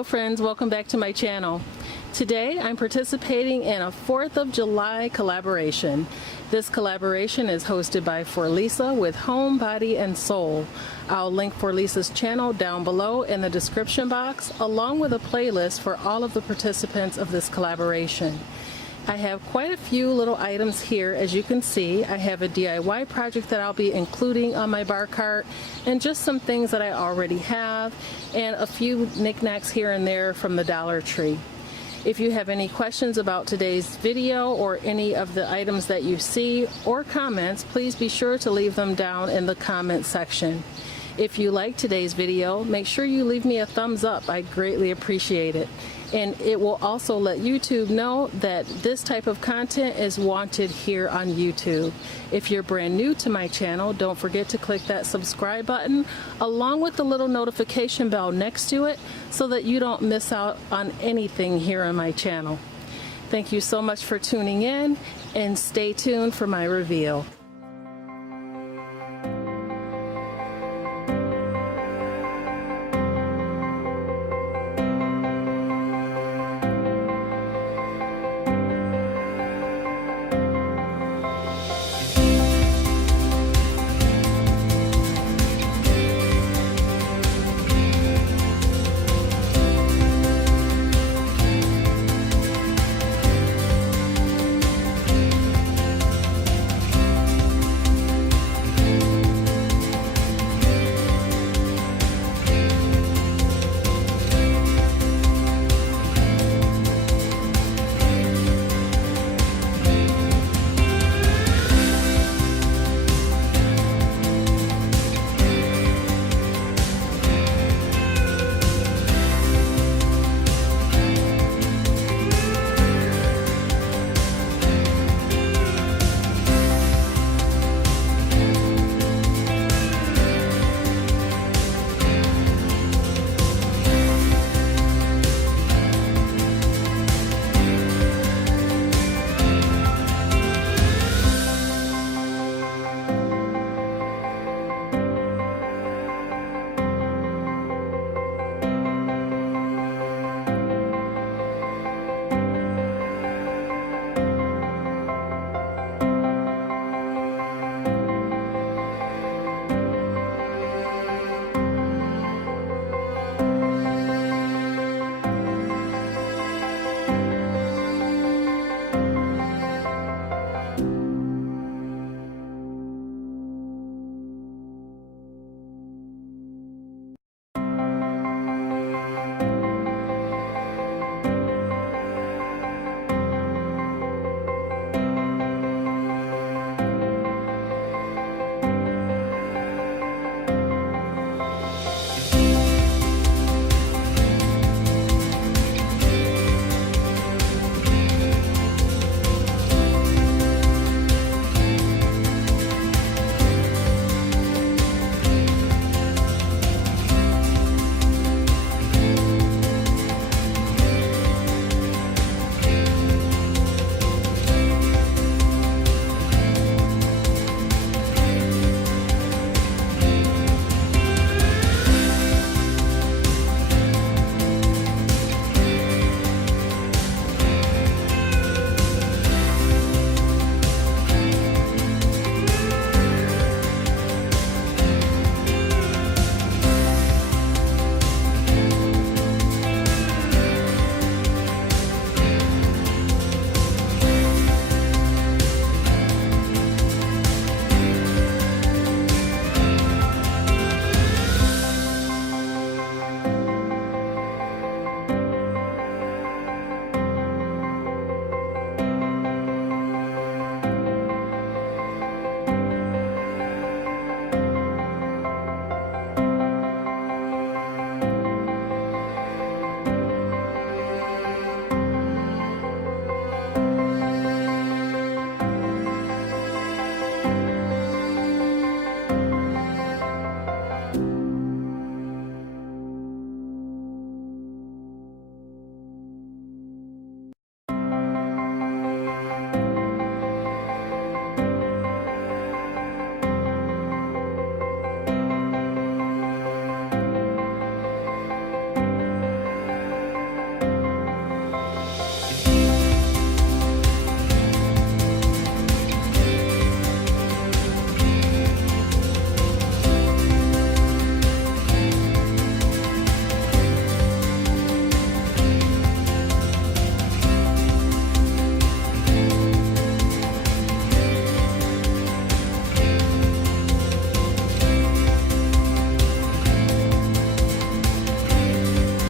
Hello friends, welcome back to my channel. Today I'm participating in a 4th of July collaboration. This collaboration is hosted by Forlisa with Home, Body, and Soul. I'll link Forlisa's channel down below in the description box, along with a playlist for all of the participants of this collaboration. I have quite a few little items here. As you can see, I have a DIY project that I'll be including on my bar cart, and just some things that I already have, and a few knickknacks here and there from the Dollar Tree. If you have any questions about today's video or any of the items that you see, or comments, please be sure to leave them down in the comment section. If you like today's video, make sure you leave me a thumbs up. I greatly appreciate it. And it will also let YouTube know that this type of content is wanted here on YouTube. If you're brand new to my channel, don't forget to click that subscribe button along with the little notification bell next to it so that you don't miss out on anything here on my channel. Thank you so much for tuning in, and stay tuned for my reveal.